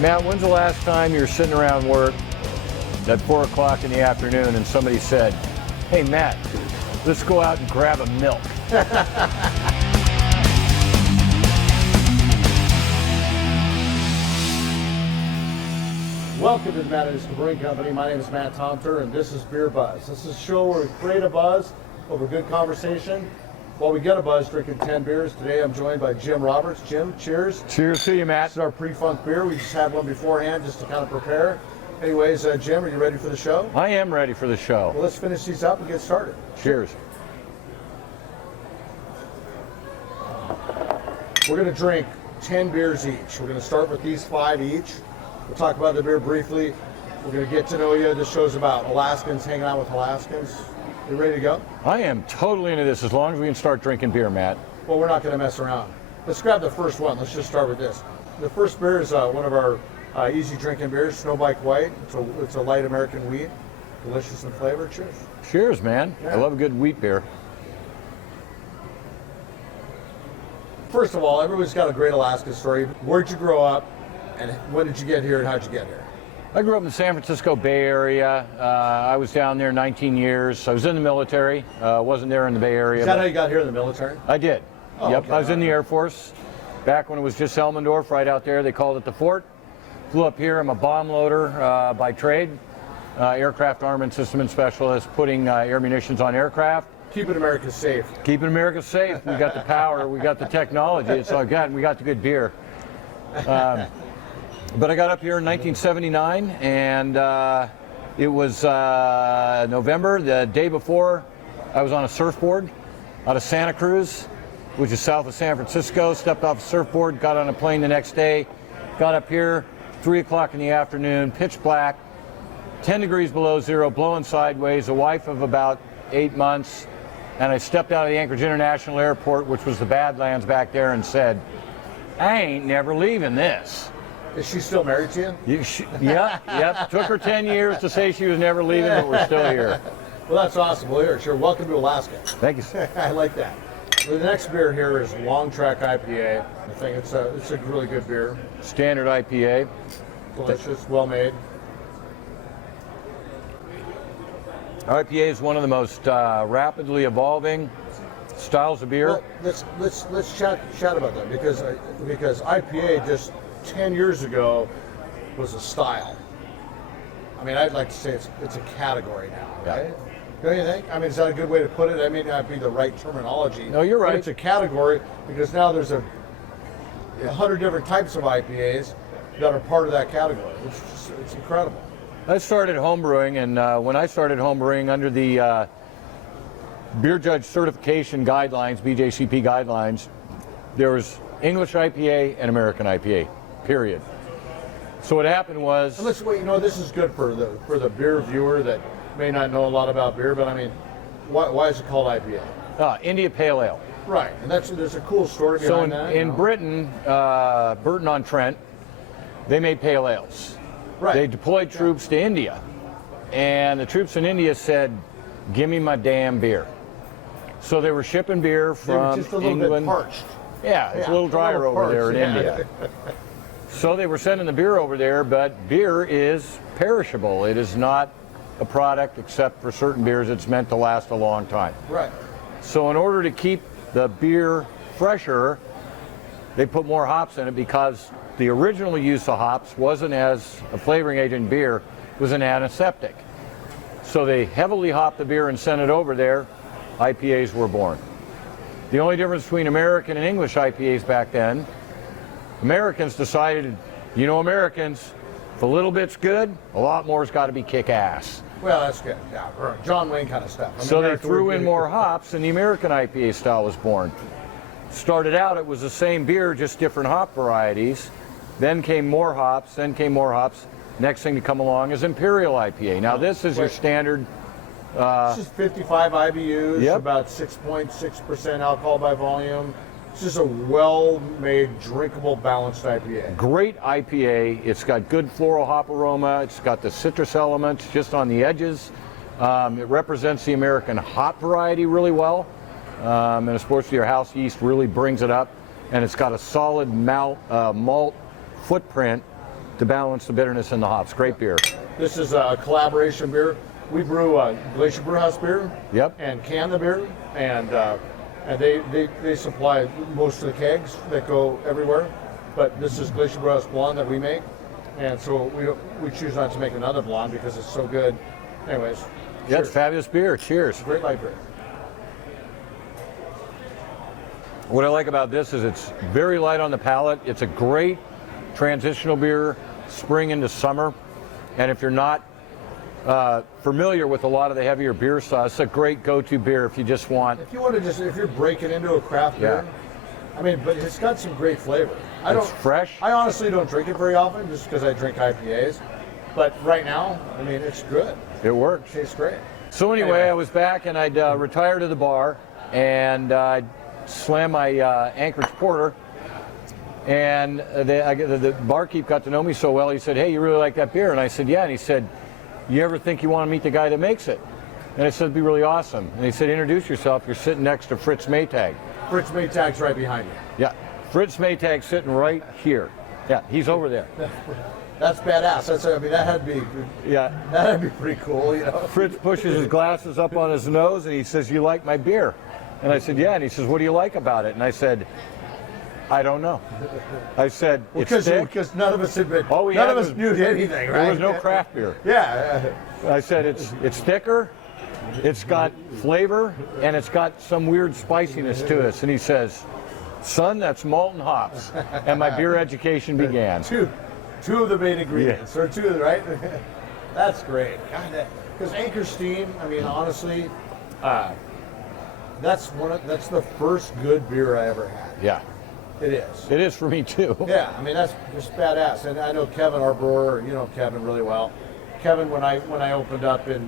Matt, when's the last time you were sitting around work at 4 o'clock in the afternoon and somebody said, "Hey Matt, let's go out and grab a milk"? Welcome to the Matanuska Brewing Company. My name is Matt Tomter, and this is Beer Buzz. This is a show where we create a buzz over good conversation while we get a buzz drinking 10 beers. Today I'm joined by Jim Roberts. Jim, cheers. Cheers to you, Matt. This is our pre-funk beer. We just had one beforehand just to kind of prepare. Anyways, Jim, are you ready for the show? I am ready for the show. Well, let's finish these up and get started. Cheers. We're going to drink 10 beers each. We're going to start with these 5 each. We'll talk about the beer briefly. We're going to get to know you. This show's about Alaskans, hanging out with Alaskans. You ready to go? I am totally into this as long as we can start drinking beer, Matt. Well, we're not going to mess around. Let's grab the first one. Let's just start with this. The first beer is one of our easy drinking beers, Snowbike White. It's a light American wheat. Delicious in flavor. Cheers. Cheers, man. Yeah. I love a good wheat beer. First of all, everybody's got a great Alaska story. Where'd you grow up, and when did you get here, and how'd you get here? I grew up in the San Francisco Bay Area. I was down there 19 years. I was in the military. Wasn't there in the Bay Area. Is that how you got here in the military? I did. Oh, yep. okay. I was in the Air Force back when it was just Elmendorf, right out there. They called it the fort. Flew up here. I'm a bomb loader by trade. Aircraft armament system specialist, putting air munitions on aircraft. Keeping America safe. Keeping America safe. We got the power. We got the technology. It's all good. We got the good beer. But I got up here in 1979, and it was November, the day before. I was on a surfboard out of Santa Cruz, which is south of San Francisco. Stepped off a surfboard, got on a plane the next day, got up here, 3 o'clock in the afternoon, pitch black, 10 degrees below zero, blowing sideways, a wife of about 8 months, and I stepped out of the Anchorage International Airport, which was the Badlands back there, and said, "I ain't never leaving this." Is she still married to you? Yep. Took her 10 years to say she was never leaving, but we're still here. Well, that's awesome. Well, here, sure. Welcome to Alaska. Thank you. I like that. Well, the next beer here is Track IPA. I think it's a really good beer. Standard IPA. Delicious, well made. IPA is one of the most rapidly evolving styles of beer. Well, let's chat about that because IPA just 10 years ago was a style. I mean, I'd like to say it's a category now, right? Yeah. Don't you think? I mean, is that a good way to put it? I may not be the right terminology. No, you're right. But it's a category because now there's 100 different types of IPAs that are part of that category. It's incredible. I started homebrewing, and when I started homebrewing under the Beer Judge Certification Guidelines, BJCP guidelines, there was English IPA and American IPA, period. So what happened was... And let's wait, this is good for the beer viewer that may not know a lot about beer, but I mean, why is it called IPA? India Pale Ale. Right, and there's a cool story behind that. So in Britain, Burton-on-Trent, they made pale ales. Right. They deployed troops to India, and the troops in India said, "Give me my damn beer." So they were shipping beer from They were just a little England. bit parched. Yeah, it's a little drier over there in India. So they were sending the beer over there, but beer is perishable. It is not a product, except for certain beers, it's meant to last a long time. Right. So in order to keep the beer fresher, they put more hops in it because the original use of hops wasn't as a flavoring agent in beer, it was an antiseptic. So they heavily hopped the beer and sent it over there. IPAs were born. The only difference between American and English IPAs back then, Americans decided, Americans, if a little bit's good, a lot more's got to be kick-ass. Well, that's good. Yeah, John Wayne kind of stuff. So they threw in more hops, and the American IPA style was born. Started out, it was the same beer, just different hop varieties. Then came more hops, then came more hops. Next thing to come along is Imperial IPA. Now this is your standard... this is 55 IBUs, Yep. about 6.6% alcohol by volume. It's just a well-made, drinkable, balanced IPA. Great IPA. It's got good floral hop aroma. It's got the citrus elements just on the edges. It represents the American hop variety really well. And of course, your house yeast really brings it up. And it's got a solid malt footprint to balance the bitterness in the hops. Great beer. This is a collaboration beer. We brew Glacier Brewhouse beer. Yep. And can the beer, and they supply most of the kegs that go everywhere. But this is Glacier Brewhouse Blonde that we make, and so we choose not to make another blonde because it's so good. Anyways. Yeah, it's fabulous beer. Cheers. Great light beer. What I like about this is it's very light on the palate. It's a great transitional beer, spring into summer. And if you're not familiar with a lot of the heavier beer styles, it's a great go-to beer if you just want. If you're breaking into a craft beer, I mean, but it's got some great flavor. It's fresh. I honestly don't drink it very often just because I drink IPAs. But right now, I mean, it's good. It works. It tastes great. So anyway, I was back and I'd retired to the bar and I'd slam my Anchorage Porter. And the barkeep got to know me so well, he said, hey, you really like that beer? And I said, yeah. And he said, you ever think you want to meet the guy that makes it? And I said, it'd be really awesome. And he said, introduce yourself. You're sitting next to Fritz Maytag. Fritz Maytag's right behind you. Yeah, Fritz Maytag's sitting right here. Yeah, he's over there. That's badass. That had to be. Yeah, that had to be pretty cool, you know. Fritz pushes his glasses up on his nose and he says, you like my beer? And I said, yeah. And he says, what do you like about it? And I said, I don't know. I said, it's thick. Because none of us had been. All we none had of us knew anything, right? There was no craft beer. Yeah. I said, it's thicker, it's got flavor, and it's got some weird spiciness to it. And he says, son, that's malt and hops. And my beer education began. Two of the main ingredients, or two, right? That's great. Because Anchor Steam, I mean, honestly, that's the first good beer I ever had. Yeah. It is. It is for me too. Yeah, I mean that's just badass. And I know Kevin, our brewer, you know Kevin really well. Kevin, when I opened up in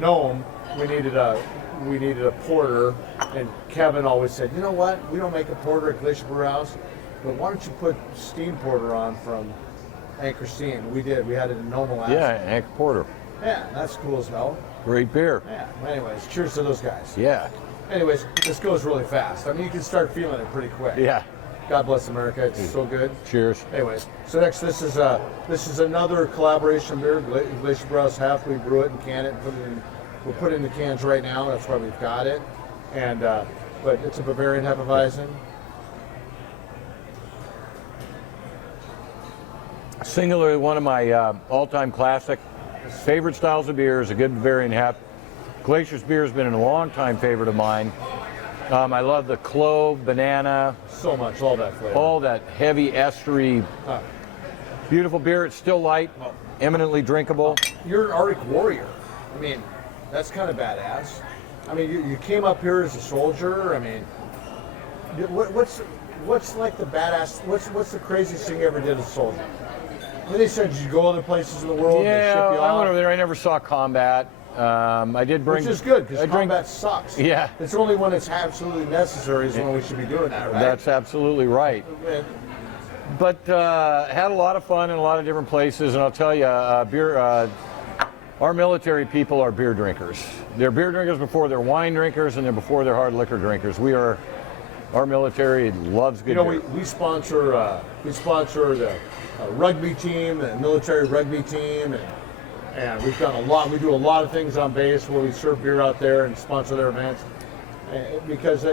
Nome, we needed a porter, and Kevin always said, you know what? We don't make a porter at Glacier Brewhouse, but why don't you put steam porter on from Anchor Steam? We did. We had it in Nome last. Yeah, Anchor Porter. Yeah, that's cool as hell. Great beer. Yeah. Anyways, cheers to those guys. Yeah. Anyways, this goes really fast. I mean, you can start feeling it pretty quick. Yeah. God bless America. It's so good. Cheers. Anyways, so next, this is another collaboration beer, Glacier Brewhouse Half. We brew it and can it. We'll put it in the cans right now. That's why we've got it. And but it's a Bavarian Hefeweizen. Singularly one of my all-time classic favorite styles of beer is a good Bavarian Hef. Glacier's beer has been a long-time favorite of mine. I love the clove, banana. So much, all that flavor. All that heavy estery, beautiful beer. It's still light, eminently drinkable. You're an Arctic warrior. I mean, that's kind of badass. I mean, you came up here as a soldier. I mean, what's like the badass? What's the craziest thing you ever did as a soldier? I mean, they said you go other places in the world. Yeah, and they ship you I off. went over there. I never saw combat. I did bring, which is good because combat sucks. Yeah, it's only when it's absolutely necessary is when we should be doing that, right? That's absolutely right. But had a lot of fun in a lot of different places, and I'll tell you, our military people are beer drinkers. They're beer drinkers before they're wine drinkers, and they're before they're hard liquor drinkers. Our military loves good beer. We sponsor the rugby team, the military rugby team, and we've done a lot. We do a lot of things on base where we serve beer out there and sponsor their events because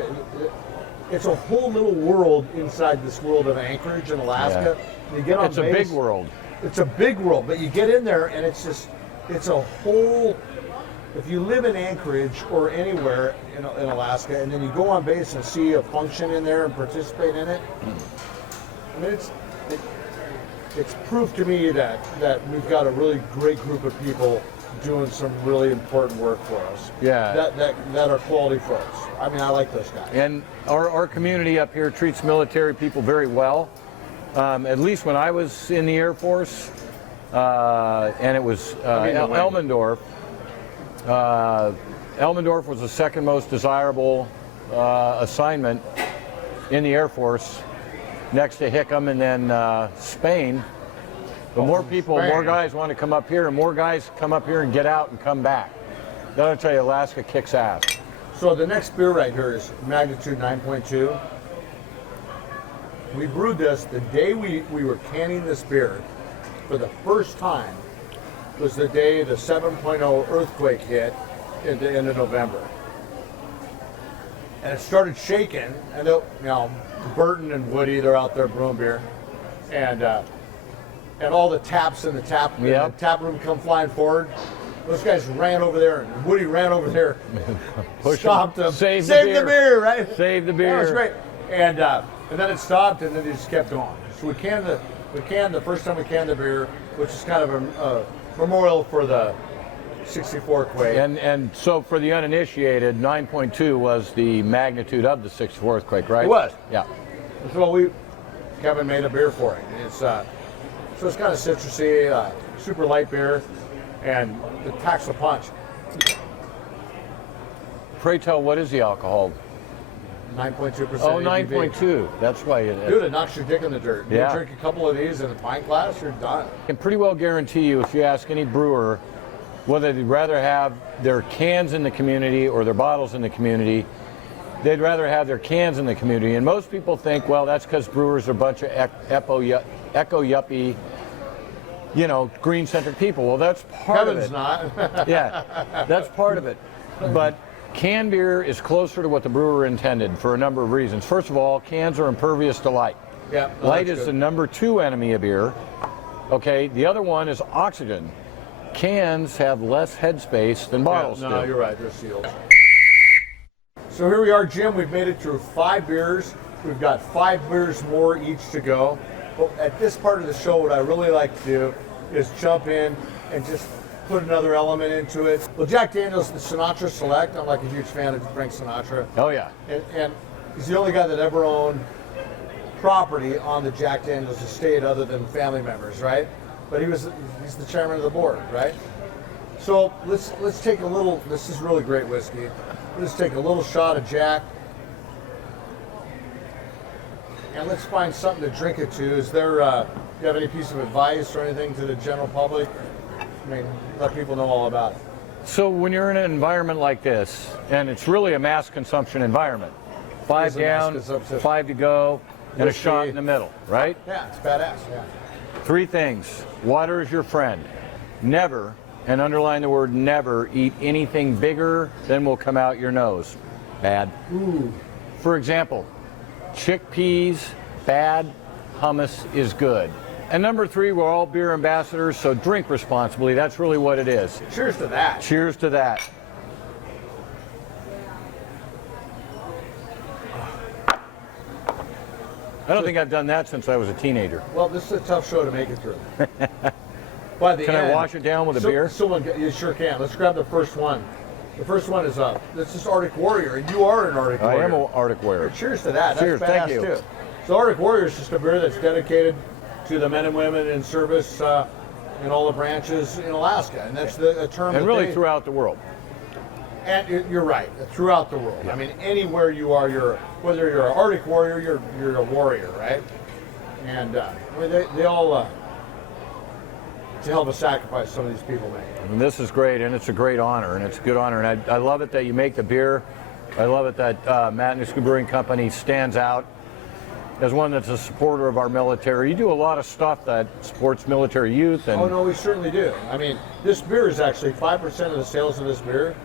it's a whole little world inside this world of Anchorage and Alaska. Yeah. You get on base, a big world. It's a big world, but you get in there and it's a whole. If you live in Anchorage or anywhere in Alaska, and then you go on base and see a function in there and participate in it, I mean it's proof to me that we've got a really great group of people doing some really important work for us. Yeah. That are quality folks. I mean, I like those guys. And our community up here treats military people very well. At least when I was in the Air Force, and it was Elmendorf. Elmendorf was the second most desirable assignment in the Air Force, next to Hickam, and then Spain. The more people, more guys want to come up here, and more guys come up here and get out and come back. That'll tell you, Alaska kicks ass. So the next beer right here is Magnitude 9.2. We brewed this the day we were canning this beer for the first time. Was the day the 7.0 earthquake hit at the end of November. And it started shaking, and Burton and Woody, they're out there brewing beer, and all the taps in the tap room come flying forward. Those guys ran over there, and Woody ran over there, stopped them, saved the beer, right? Saved the beer. That was great. And then it stopped, and then they just kept going. So we canned the first time we canned the beer, which is kind of a memorial for the 64 quake. And so for the uninitiated, 9.2 was the magnitude of the 64 earthquake, right? It was. Yeah. So Kevin made a beer for it. It's so it's kind of citrusy, super light beer, and it packs a punch. Pray tell, what is the alcohol? 9.2%. Oh, 9.2. That's why it. Dude, it knocks your dick in the dirt. Yeah. You drink a couple of these in a pint glass, you're done. I can pretty well guarantee you, if you ask any brewer whether they'd rather have their cans in the community or their bottles in the community, they'd rather have their cans in the community. And most people think, well, that's because brewers are a bunch of eco-yuppie, green-centric people. Well, that's part of it. Kevin's not. Yeah, that's part of it. But canned beer is closer to what the brewer intended for a number of reasons. First of all, cans are impervious to light. Yeah, Light is the number 2 enemy of beer. Okay, the other one is oxygen. Cans have less headspace than bottles do. No, you're right, they're sealed. So here we are, Jim. We've made it through 5 beers. We've got 5 beers more each to go. But at this part of the show, what I really like to do is jump in and just put another element into it. Well, Jack Daniel's the Sinatra Select. I'm like a huge fan of Frank Sinatra. Oh, yeah. And he's the only guy that ever owned property on the Jack Daniel's estate other than family members, right? But he's the chairman of the board, right? So let's take a little. This is really great whiskey. Let's take a little shot of Jack, and let's find something to drink it to. Is there? Do you have any piece of advice or anything to the general public? I mean, let people know all about it. So when you're in an environment like this, and it's really a mass consumption environment, 5 down, 5 to go, and a shot in the middle, right? Yeah, it's badass. Yeah. 3 things. Water is your friend. Never, and underline the word never, eat anything bigger than will come out your nose. Bad. Ooh. For example, chickpeas, bad. Hummus is good. And number 3, we're all beer ambassadors, so drink responsibly. That's really what it is. Cheers to that. Cheers to that. I don't think I've done that since I was a teenager. Well, this is a tough show to make it through. By the Can end, I wash it down with a beer? You sure can. Let's grab the first one. The first one is this is Arctic Warrior, and you are an Arctic Warrior. I am an Arctic Warrior. Cheers to that. Cheers, That's badass thank you. too. So Arctic Warrior is just a beer that's dedicated to the men and women in service in all the branches in Alaska, and that's a term. And really throughout the world. And you're right, throughout the world. Yeah. I mean, anywhere you are, whether you're an Arctic Warrior, you're a warrior, right? And I mean, they all. It's a hell of a sacrifice some of these people make. And this is great, and it's a great honor, and it's a good honor. And I love it that you make the beer. I love it that Matanuska Brewing Company stands out as one that's a supporter of our military. You do a lot of stuff that supports military youth. And oh, no, we certainly do. I mean, this beer is actually 5% of the sales of this beer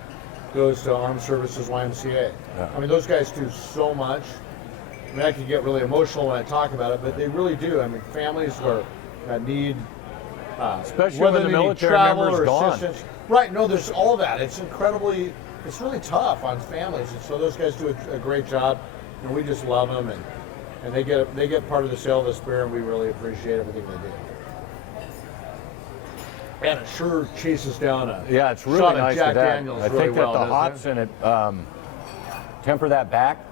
goes to Armed Services YMCA. Yeah. I mean, those guys do so much. I mean, I could get really emotional when I talk about it, but they really do. I mean, families that need, especially whether when the they need military travel member's or gone. assistance. Right, no, there's all that. It's really tough on families. And so those guys do a great job, and we just love them, and they get part of the sale of this beer, and we really appreciate everything they do. And it sure chases down it's really shot of nice Jack with that. Daniels I really think that well, the hops in it temper that back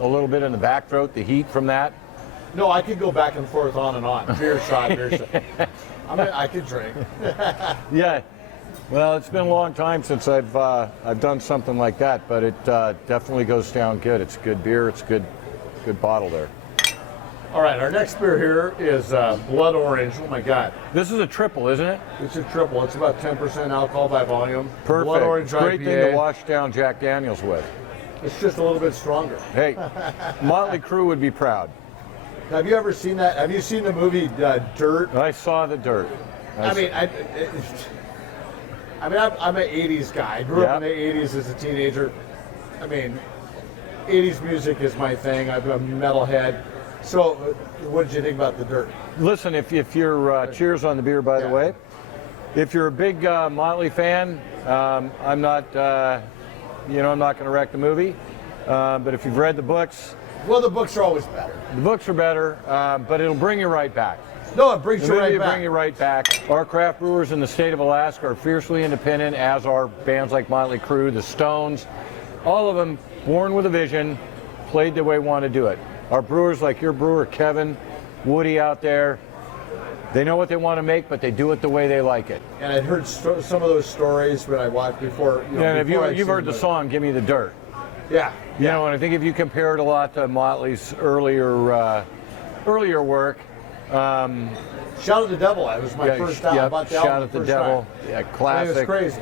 a little bit in the back throat, the heat from that. No, I could go back and forth on and on. Beer shot, beer shot. I could drink. Yeah. Well, it's been a long time since I've done something like that, but it definitely goes down good. It's good beer. It's good bottle there. All right, our next beer here is Blood Orange. Oh my God. This is a triple, isn't it? It's a triple. It's about 10% alcohol by volume. Perfect. Blood Orange Great IPA. thing to wash down Jack Daniels with. It's just a little bit stronger. Hey, Motley Crue would be proud. Have you ever seen that? Have you seen the movie Dirt? I saw The Dirt. I'm an '80s guy. I grew up in the '80s as a teenager. I mean, '80s music is my thing. I'm a metalhead. So, what did you think about The Dirt? Listen, if you're cheers on the beer, by the way. If you're a big Motley fan, I'm not. I'm not going to wreck the movie. But if you've read the books, well, the books are always better. The books are better, but it'll bring you right back. No, it brings you right back. Bring you right back. Our craft brewers in the state of Alaska are fiercely independent, as are bands like Motley Crue, the Stones, all of them born with a vision, played the way they want to do it. Our brewers, like your brewer Kevin, Woody out there, they know what they want to make, but they do it the way they like it. And I'd heard some of those stories when I watched before. You've heard the song "Give Me the Dirt." Yeah. You know, and I think if you compare it a lot to Motley's earlier work. Shout at the Devil. That was my first album. I bought the album Shout at the Devil. Time. Yeah, classic. It was crazy.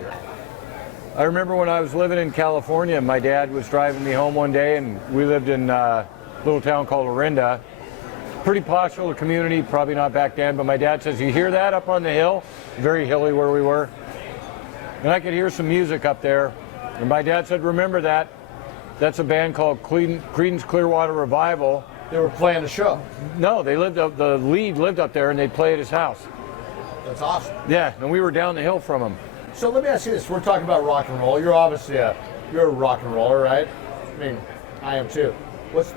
I remember when I was living in California, my dad was driving me home one day, and we lived in a little town called Orinda. Pretty posh little community, probably not back then, but my dad says, "You hear that up on the hill?" Very hilly where we were. And I could hear some music up there. And my dad said, "Remember that? That's a band called Creedence Clearwater Revival." They were playing a show. No, the lead lived up there, and they'd play at his house. That's awesome. Yeah, and we were down the hill from him. So let me ask you this. We're talking about rock and roll. You're obviously you're a rock and roller, right? I mean, I am too. What's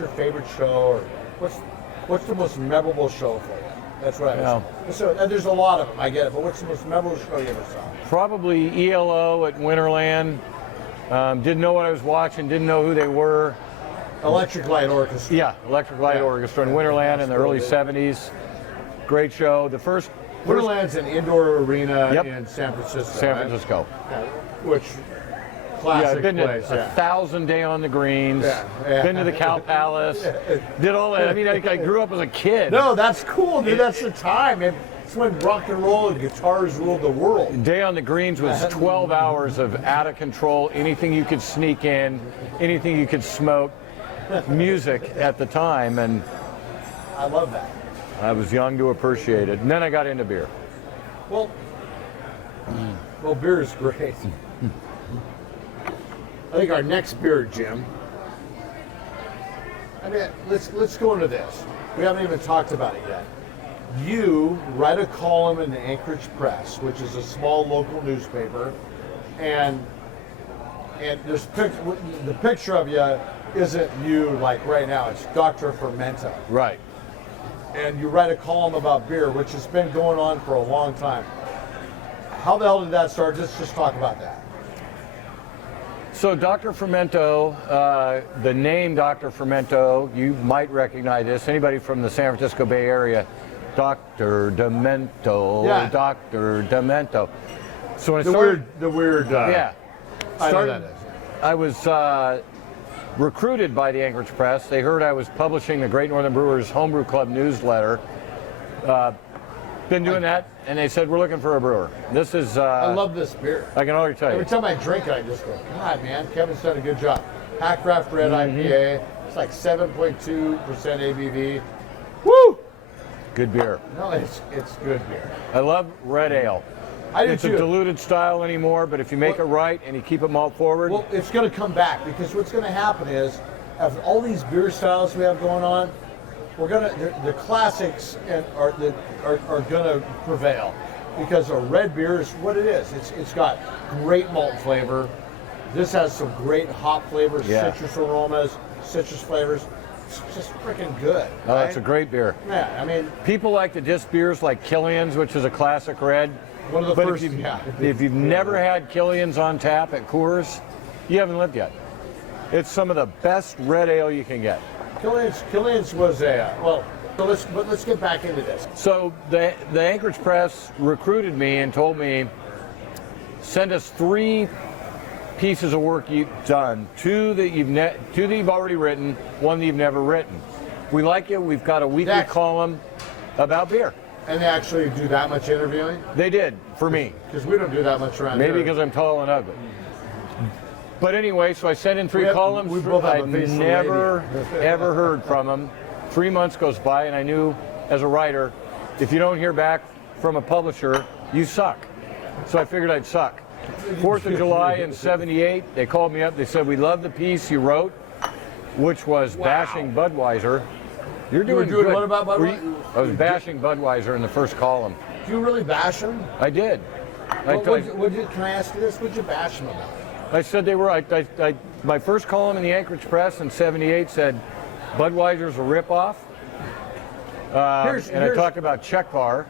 your favorite show, or what's the most memorable show for you? That's what I mean. So there's a lot of them, I get it, but what's the most memorable show you ever saw? Probably ELO at Winterland. Didn't know what I was watching, didn't know who they were. Electric Light Orchestra. Yeah, Electric Light Orchestra in Winterland in the early 70s. Great show. Winterland's an indoor arena in San Francisco. San Francisco. Right? Which classic I've been place. to 1,000 Day on the Greens. Been to the Cow Palace. Did all that. I mean, I grew up as a kid. No, that's cool, dude. That's the time. It's when rock and roll and guitars ruled the world. Day on the Greens was 12 hours of out of control. Anything you could sneak in, anything you could smoke. Music at the time, and I love that. I was young to appreciate it, and then I got into beer. Well, beer is great. I think our next beer, Jim. I mean, let's go into this. We haven't even talked about it yet. You write a column in the Anchorage Press, which is a small local newspaper, and there's the picture of you isn't you like right now. It's Dr. Fermento. Right. And you write a column about beer, which has been going on for a long time. How the hell did that start? Let's just talk about that. So Dr. Fermento, the name Dr. Fermento, you might recognize this. Anybody from the San Francisco Bay Area, Dr. Demento, Dr. Demento. So when the weird. I know that is. I was recruited by the Anchorage Press. They heard I was publishing the Great Northern Brewers Homebrew Club newsletter. Been doing that, and they said, "We're looking for a brewer." This is. I love this beer. I can already tell you. Every time I drink it, I just go, "God, man, Kevin's done a good job." Raft Red IPA. It's like 7.2% ABV. Woo! Good beer. No, it's good beer. I love red ale. I do it's too. a diluted style anymore, but if you make it right and you keep it malt forward. Well, it's going to come back, because what's going to happen is, after all these beer styles we have going on, the classics are going to prevail, because a red beer is what it is. It's got great malt flavor. This has some great hop flavors, citrus aromas, citrus flavors. It's just freaking good. Oh, right? it's a great beer. Yeah, I mean, people like the disc beers like Killian's, which is a classic red. One of the first. If you've never had Killian's on tap at Coors, you haven't lived yet. It's some of the best red ale you can get. Killian's was let's get back into this. So the Anchorage Press recruited me and told me, send us 3 pieces of work you've done, 2 that you've already written, 1 that you've never written. We like it. We've got a weekly column about beer. And they actually do that much interviewing? They did, for me. Because we don't do that much around here. Maybe because I'm tall and ugly. But anyway, so I sent in 3 columns. We both have I'd never, ever heard from them. 3 months goes by, and I knew as a writer, if you don't hear back from a publisher, you suck. So I figured I'd suck. 4th of July in '78, they called me up. They said, we love the piece you wrote, which was bashing Budweiser. You're doing doing good. what about Budweiser? I was bashing Budweiser in the first column. Do you really bash them? I did. Can I ask you this? What'd you bash them about? I said they were. My first column in the Anchorage Press in '78 said Budweiser's a ripoff. I talked about Czech Bar.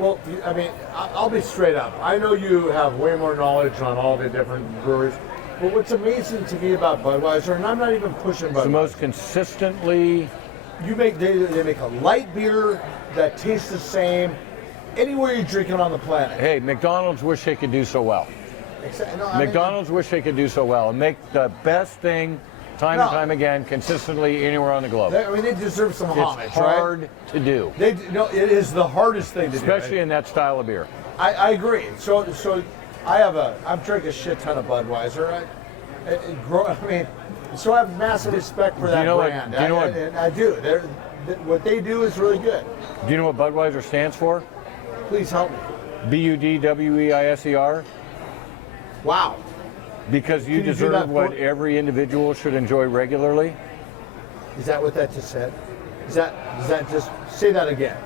Well, I mean, I'll be straight up. I know you have way more knowledge on all the different breweries, but what's amazing to me about Budweiser, and I'm not even pushing Budweiser. It's the most consistently. They make a light beer that tastes the same anywhere you drink it on the planet. Hey, McDonald's wish they could do so well. McDonald's wish they could do so well and make the best thing time and time again, consistently anywhere on the globe. They deserve some homage. It's hard to do. It is the hardest thing to do. Especially in that style of beer. I agree. So I'm drinking a shit ton of Budweiser. So I have massive respect for that brand. I do. What they do is really good. Do you know what Budweiser stands for? Please help me. Budweiser. Wow. Because you deserve what every individual should enjoy regularly. Is that what that just said? Does that just say that again?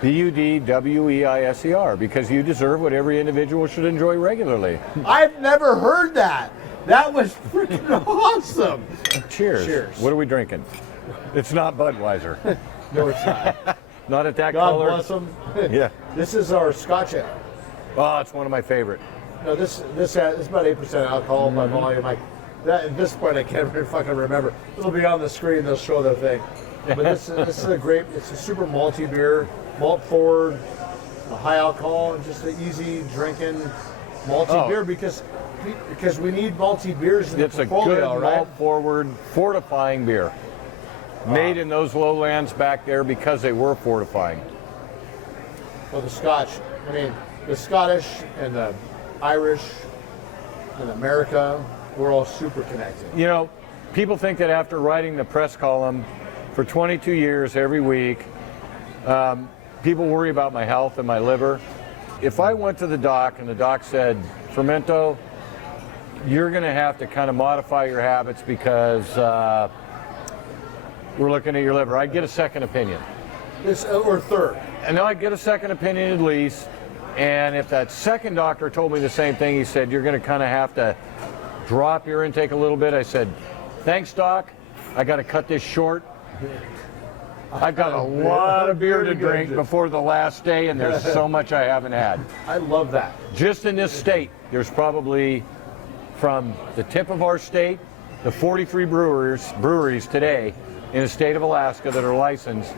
Budweiser. Because you deserve what every individual should enjoy regularly. I've never heard that. That was freaking awesome. Cheers. Cheers. What are we drinking? It's not Budweiser. No, it's not. Not at that God color. bless them. Yeah. This is our Scotch Ale. Oh, it's one of my favorite. No, this is about 8% alcohol by volume. At this point, I can't really fucking remember. It'll be on the screen. They'll show the thing. But this is a great. It's a super malty beer, malt forward, a high alcohol, just an easy drinking malty beer because we need malty beers in the portfolio, it's a good right? malt forward, fortifying beer. Made in those lowlands back there because they were fortifying. Well, the Scotch. The Scottish and the Irish and America, we're all super connected. You know, people think that after writing the press column for 22 years every week, people worry about my health and my liver. If I went to the doc and the doc said, Fermento, you're going to have to kind of modify your habits because we're looking at your liver, I'd get a second opinion. Or third. And I'd get a second opinion at least. And if that second doctor told me the same thing, he said, you're going to kind of have to drop your intake a little bit. I said, thanks, doc. I got to cut this short. I've got a lot of beer to drink before the last day, and there's so much I haven't had. I love that. Just in this state, there's probably, from the tip of our state, the 43 breweries today in the state of Alaska that are licensed,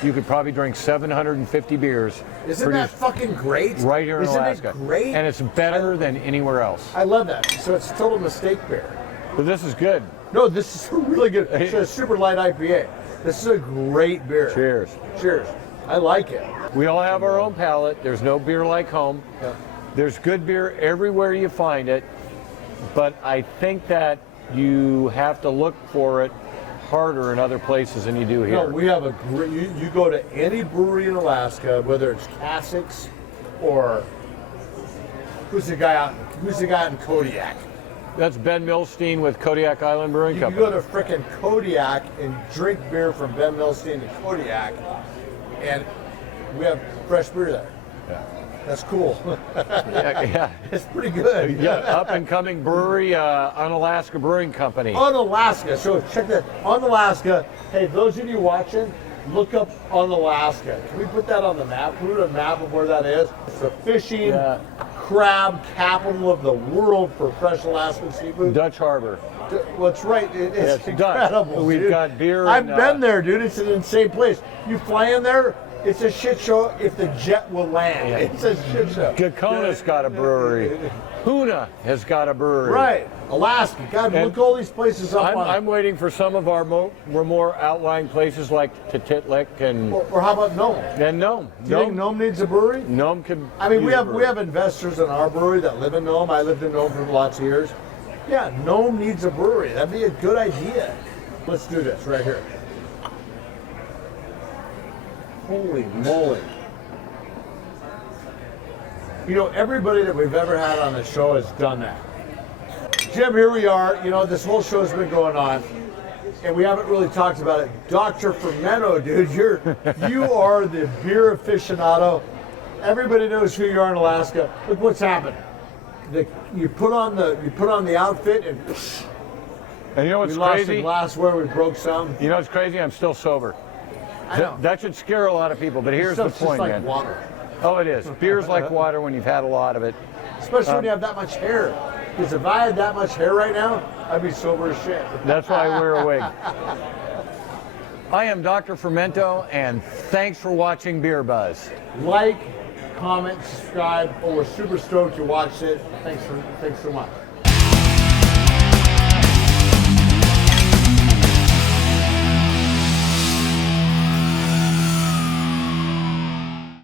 you could probably drink 750 beers. Isn't that fucking great? Right here in Alaska. Isn't it great? And it's better than anywhere else. I love that. So it's a total mistake beer. But this is good. No, this is really good. It's a super light IPA. This is a great beer. Cheers. Cheers. I like it. We all have our own palate. There's no beer like home. Yeah. There's good beer everywhere you find it. But I think that you have to look for it harder in other places than you do here. No, we have a great. You go to any brewery in Alaska, whether it's Cassicks or who's the guy out in Kodiak? That's Ben Milstein with Kodiak Island Brewing Company. You go to frickin' Kodiak and drink beer from Ben Milstein in Kodiak, and we have fresh beer there. Yeah. That's cool. Yeah. It's pretty good. Yeah, up and coming brewery, Matanuska Brewing Company. On Alaska. So check that. On Alaska. Hey, those of you watching, look up on Alaska. Can we put that on the map? Can we put a map of where that is? It's the fishing crab capital of the world for fresh Alaskan seafood. Dutch Harbor. Well, it's right. It's incredible. Dutch. We've got beer. I've been there, dude. It's an insane place. You fly in there. It's a shit show if the jet will land. Yeah. It's a shit show. Gakona's got a brewery. Hoona has got a brewery. Right. Alaska. God, look all these places up on. I'm waiting for some of our more outlying places like Tititlik and. Or how about Nome? And Nome. Do you think Nome needs a brewery? Nome could. I mean, we have investors in our brewery that live in Nome. I lived in Nome for lots of years. Yeah, Nome needs a brewery. That'd be a good idea. Let's do this right here. Holy moly. You know, everybody that we've ever had on the show has done that. Jim, here we are. You know, this whole show's been going on, and we haven't really talked about it. Dr. Fermento, dude, you are the beer aficionado. Everybody knows who you are in Alaska. Look what's happened. You put on the outfit, and you know what's we lost crazy? the glassware. We broke some. You know what's crazy? I'm still sober. I know. That should scare a lot of people, but here's the Stuff's point, just like man. water. Oh, it is. Beer's like water when you've had a lot of it. Especially when you have that much hair. Because if I had that much hair right now, I'd be sober as shit. That's why I wear a wig. I am Dr. Fermento, and thanks for watching Beer Buzz. Like, comment, subscribe. Oh, we're super stoked you watched it. Thanks so much.